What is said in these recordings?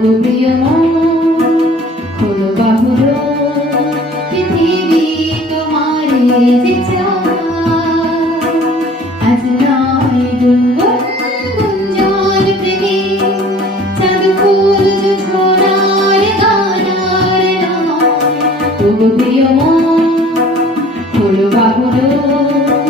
খোলো প্রিয় মন খোলো বাহুর, পৃথিবী তোমার যে আজ নয় দুর্বল গুঞ্জন প্রেমী চাঁদ ফুল ঝোনার গানার নয় তবু প্রিয় মন খোলো বাহুর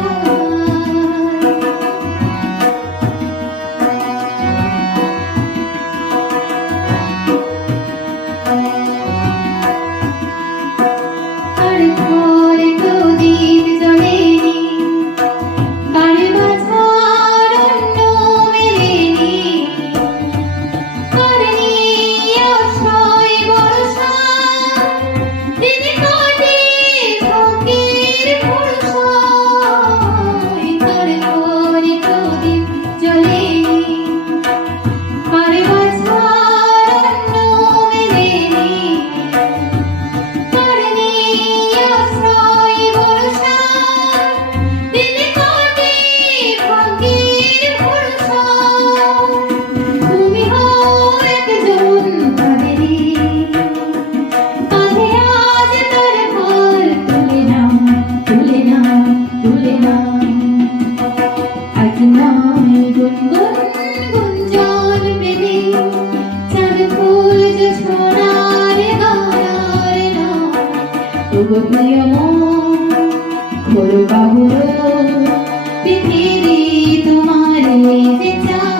ভোল। বাবু পৃথিবী তোমার যে চা